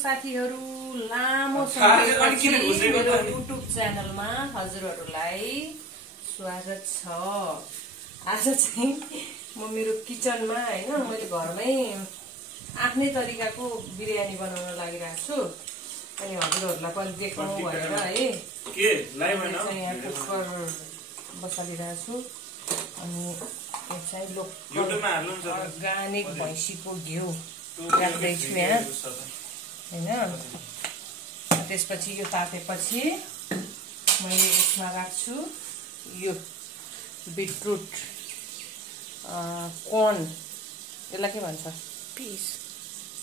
साथीहरु लामो समयपछि मेरो युट्युब च्यानलमा हजुरहरुलाई स्वागत छ। आज चाहिँ म मेरो किचनमा हैन मैले घरमै आफ्नै तरिकाको बिरयानी बनाउन लागिरहेको छु। अनि हजुरहरुलाई पनि देखाउँ भनेर है के लाइभ हैन यहाँ कुकर बसालिरहेको छु। अनि यो चाहिँ युट्युबमा हाल्नुहुन्छ अर्गानिक भैँसीको घिउ राख्दैछु यहाँ हैन। त्यसपछि यो तातेपछि मैले यसमा राख्छु यो बिटरुट कर्न, यसलाई के भन्छ,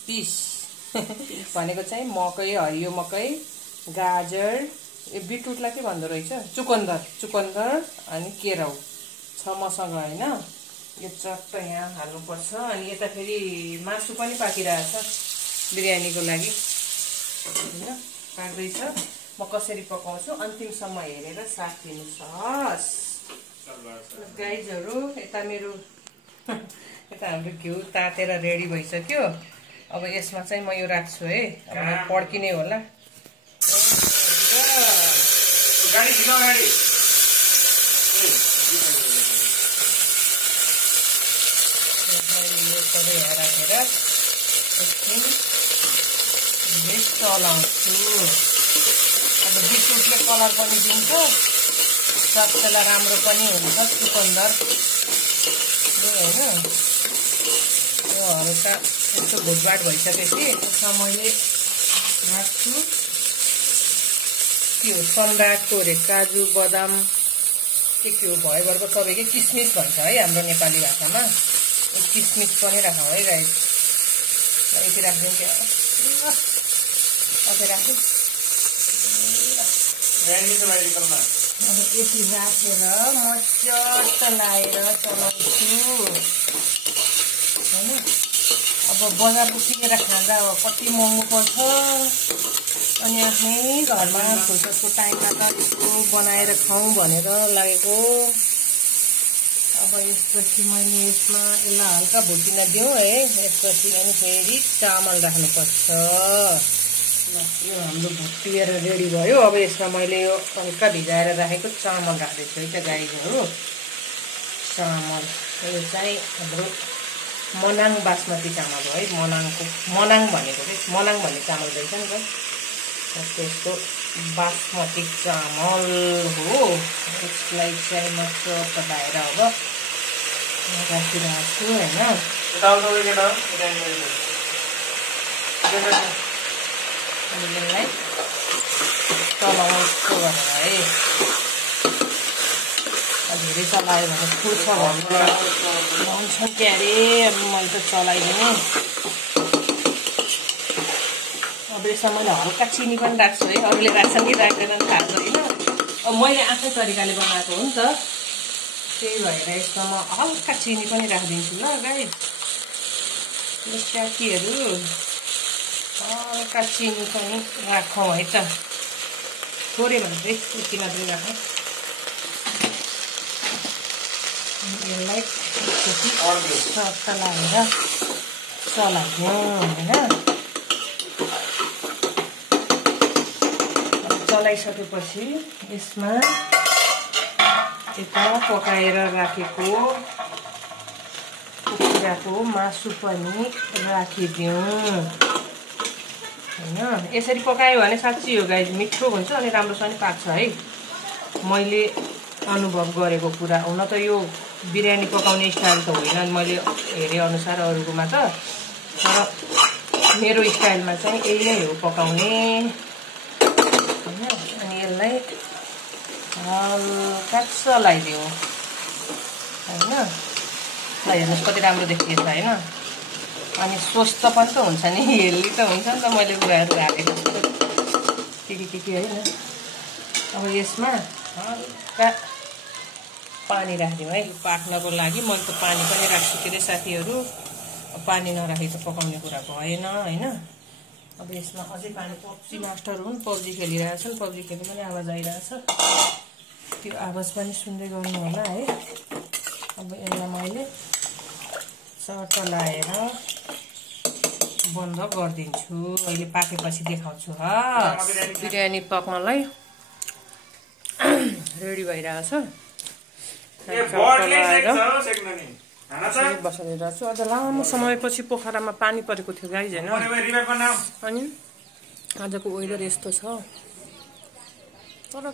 पिस भनेको चाहिँ मकै, हरियो मकै, गाजर, यो बिटरुटलाई के भन्दो रहेछ, चुकन्दर अनि केराउ छ मसँग हैन। यो चट्ट यहाँ हाल्नुपर्छ। अनि यता फेरि मासु पनि पाकिरहेछ बिरयानीको लागि हैन, पाक्दैछ। म कसरी पकाउँछु अन्तिमसम्म हेरेर साथ दिनुहोस् गाइजहरु। यता मेरो यता हाम्रो घिउ तातेर रेडी भइसक्यो। अब यसमा चाहिँ म यो राख्छु है, अब पड्किने होला। गाडी छिगाउ गाडी सबै यहाँ राखेर एकछिन चलाउँछु। अब बिटरुटले कलर पनि दिन्छ, स्वास्थ्यलाई राम्रो पनि हुन्छ, चुकन्दर होइन। यो हल्का यस्तो भुटभाट भइसकेपछि यसमा मैले राख्छु के हो, सनराजको अरे काजु बदाम के हो भयभरको सबैकै किसमिस भन्छ है हाम्रो नेपाली भाषामा। किसमिस पनि राखौँ है गाइस। यति राखिदिउँ क्या अझै राख्छु। अब यति राखेर म चट्ट लाएर चलाउँछु होइन। अब बजारको किनेर खाँदा कति महँगो पर्छ। अनि आफ्नै घरमा फुर्सदको टाइममा त यसो बनाएर खाउँ भनेर लागेको। अब यसपछि मैले यसमा यसलाई हल्का भुटिन दिउँ है। यसपछि अनि फेरि चामल राख्नुपर्छ। यो हाम्रो भुटिएर रेडी भयो। अब यसमा मैले यो हल्का भिजाएर राखेको चामल राख्दैछु है त गाईहरू। चामल यो चाहिँ हाम्रो मनाङ बासमती चामल हो है। मनाङ भनेको चाहिँ मनाङ भन्ने चामल रहेछ नि त। त्यसको बासमती चामल हो। यसलाई चाहिँ म चलाएर अब राखिरहेको छु होइन। यसलाई चलाउँछु भनेर है। धेरै चलायो भने फुल्छ भनेर भन्छ के अरे। अब मैले त चलाइदिने। अब यसमा मैले हल्का चिनी पनि राख्छु है। अरूले राख्छन् कि राख्दैनन् थाहा छैन। अब मैले आफ्नै तरिकाले बनाएको हो नि त, त्यही भएर यसमा म हल्का चिनी पनि राखिदिन्छु ल गाइस। यो साथीहरू हल्का चिनी पनि राखौँ है त, थोरै भने चाहिँ यति मात्रै राखौँ। यसलाई सट्ट लाएर चलाइदिउँ होइन। चलाइसकेपछि यसमा यता पकाएर राखेको कुखुराको मासु पनि राखिदिउँ होइन। यसरी पकायो भने साँच्चै हो गाइस मिठो हुन्छ अनि राम्रोसँग पाक्छ है। मैले अनुभव गरेको कुरा। हुन त यो बिरयानी पकाउने स्टाइल त होइन मैले हेरे अनुसार अरूकोमा त, तर मेरो स्टाइलमा चाहिँ यही नै हो पकाउने होइन। अनि यसलाई हल्का चलाइदिउँ होइन। ल हेर्नुहोस् कति राम्रो देखिएछ होइन। अनि स्वस्थ पनि त हुन्छ नि, हेल्दी त हुन्छ नि त। मैले कुराहरू राखेको के होइन। अब यसमा हल्का पानी राखिदिउँ है पाक्नको लागि। मैले त पानी पनि राख्छु के अरे साथीहरू। पानी नराखी त पकाउने कुरा भएन होइन। अब यसमा अझै पानी पब्जी मास्टर हुन्, पब्जी खेलिरहेछन्। पब्जी खेल्नु पनि आवाज आइरहेछ, त्यो आवाज पनि सुन्दै गर्नु होला है। अब यसलाई मैले चट्ट लाएर बन्द गरिदिन्छु। अहिले पाकेपछि देखाउँछु। बिरयानी पक्नलाई रेडी भइरहेछ। बसालिरहेको छु। अझ लामो समयपछि पोखरामा पानी परेको थियो गाइज होइन। अनि आजको वेदर यस्तो छ, तर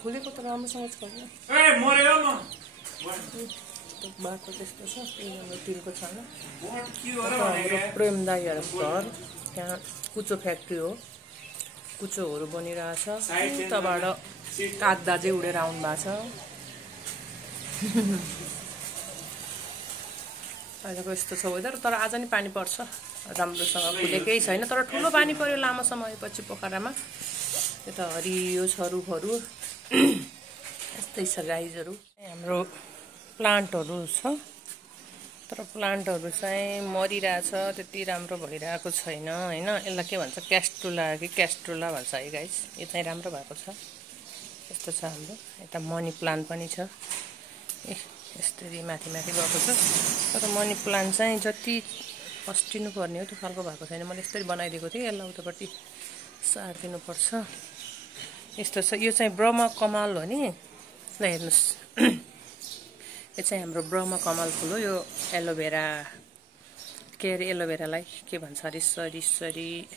खुलेको त राम्रोसँग छ। बाटो त्यस्तो छ, हाम्रो टिनको छैन। हाम्रो प्रेम दाईहरूको घर, त्यहाँ कुचो फ्याक्ट्री हो, कुचोहरू बनिरहेछ। उताबाट कागदा चाहिँ उडेर आउनु भएको छ। अहिलेको यस्तो छ वेदर, तर आज नि पानी पर्छ। राम्रोसँग खुलेकै छैन, तर ठुलो पानी पर्यो लामो समयपछि पोखरामा। यता हरियो छ रुखहरू, यस्तै छ गाइजहरू। हाम्रो प्लान्टहरू छ, तर प्लान्टहरू चाहिँ मरिरहेछ, त्यति राम्रो भइरहेको छैन होइन। यसलाई के भन्छ, क्यास्ट्रोला कि क्यास्ट्रोला भन्छ है गाइज। यो चाहिँ राम्रो भएको छ। यस्तो छ हाम्रो। यता मनी प्लान्ट पनि छ, यस्तरी माथि माथि गएको छ। तर मनी प्लान्ट चाहिँ जति अस्टिनु पर्ने हो त्यो खालको भएको छैन। मैले यस्तरी बनाइदिएको थिएँ, यसलाई उतापट्टि सारिदिनुपर्छ। यस्तो छ। यो चाहिँ ब्रह्म कमल हो नि, ल हेर्नुहोस्। यो चाहिँ हाम्रो ब्रह्म कमल फुल हो। यो एलोभेरा, के अरे एलोभेरालाई के भन्छ अरे, सरी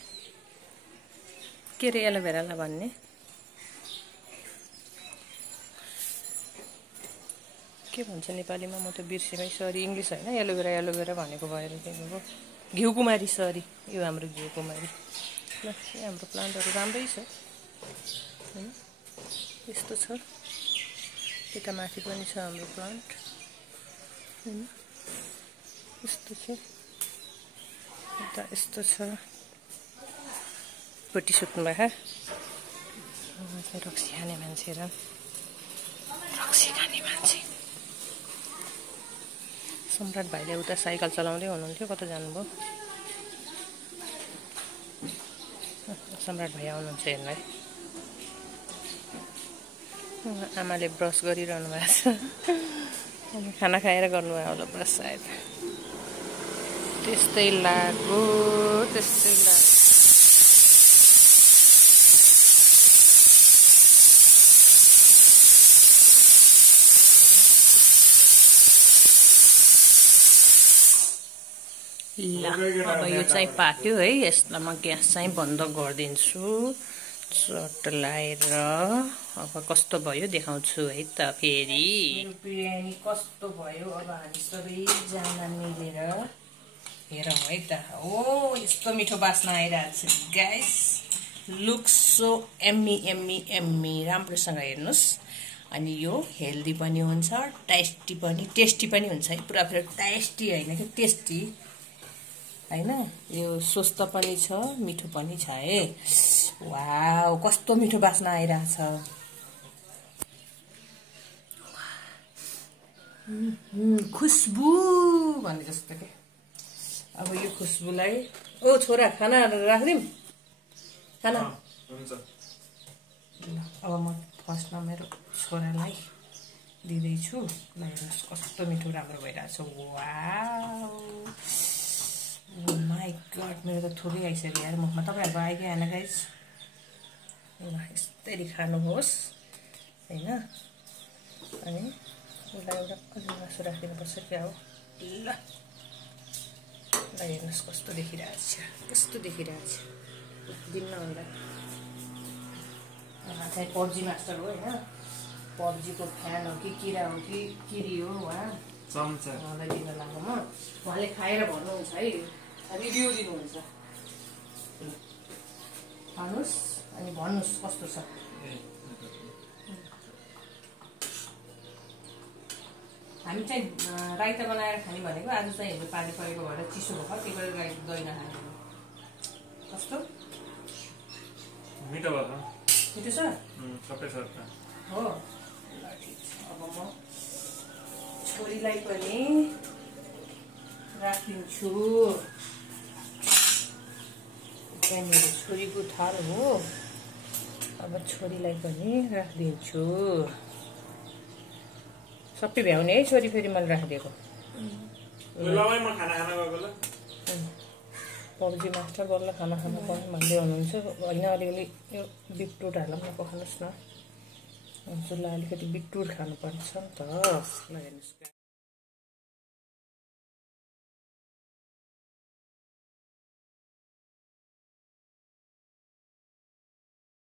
के अरे एलोभेरालाई भन्ने, के भन्छ नेपालीमा, म त बिर्सेँ। सरी इङ्ग्लिस होइन, एलोभेरा भनेको भएर दिएको। घिउकुमारी, सरी, यो हाम्रो घिउकुमारी। ल हाम्रो प्लान्टहरू राम्रै छ होइन। यस्तो छ। यता माथि पनि छ हाम्रो प्लान्ट होइन। यस्तो छ। यता यस्तो छ। पट्टि सुत्नु भयो। रक्सी खाने मान्छे र रक्सी खाने मान्छे। सम्राट भाइले उता साइकल चलाउँदै हुनुहुन्थ्यो, कता जानुभयो? सम्राट भाइ आउनुहुन्छ हेर्नु है। आमाले ब्रस गरिरहनु भएको छ, अनि खाना खाएर गर्नुभयो होला ब्रस सायद। त्यस्तै लाग्यो। ल अब यो चाहिँ पाक्यो है। यसलाई म ग्यास चाहिँ बन्द गरिदिन्छु चट लाएर। अब कस्तो भयो देखाउँछु है त फेरि। बिरयानी कस्तो भयो अब हामी सबैजना मिलेर हेरौँ है त। ओ यस्तो मिठो बास्ना आइरहेको छ guys. Looks so yummy yummy yummy. राम्रोसँग हेर्नुहोस्। अनि यो हेल्दी पनि हुन्छ, टेस्टी पनि हुन्छ है। पुरा फेरि टेस्टी होइन कि टेस्टी होइन। यो स्वस्थ पनि छ, मिठो पनि छ है। वाउ कस्तो मिठो बास्ना आइरहेछ। खुसबु भन्ने जस्तो के। अब यो खुसबुलाई, ओ छोरा खाना राखिदिउँ खाना। अब म फर्स्टमा मेरो छोरालाई दिँदैछु। ल हेर्नुहोस् कस्तो मिठो राम्रो भइरहेछ। वाउ माई गड, मेरो त थोरै आइसक्यो यार मुखमा। तपाईँहरूको आयो कि आएन गाइस? यस्तरी खानुहोस् होइन। अनि उसलाई एउटा अलि मासु राखिदिनुपर्छ क्या हो। ल हेर्नुहोस् कस्तो देखिरहेको छ, दिन्न होला। चाहिँ पब्जी मास्टर हो होइन। पब्जीको फ्यान हो कि किरा हो कि किरी हो उहाँ। उहाँलाई दिन लाग्यो म। उहाँले खाएर भन्नुहुन्छ है, रिभ्यू दिनुहुन्छ। खानुहोस् अनि भन्नुहोस् कस्तो छ। हामी चाहिँ राइता बनाएर खाने भनेको, आज चाहिँ हिजो पानी परेको भएर चिसो भयो, त्यही भएर दही नखाने। कस्तो मिठो भयो? मिठो छ सबै छ हो। ल ठिक छ। अब म छोरीलाई पनि राखिदिन्छु। मेरो छोरीको थाल हो। अब छोरीलाई पनि राखिदिन्छु। सबै भ्याउने है छोरी, फेरि मैले राखिदिएको। पब्जी मास्टर बल्ल खाना खानुपर्ने भन्दै हुनुहुन्छ होइन अलिअलि यो बिटरुट हालौँ न पखाल्नुहोस् न हजुरलाई अलिकति बिटरुट खानुपर्छ नि त ल हेर्नुहोस्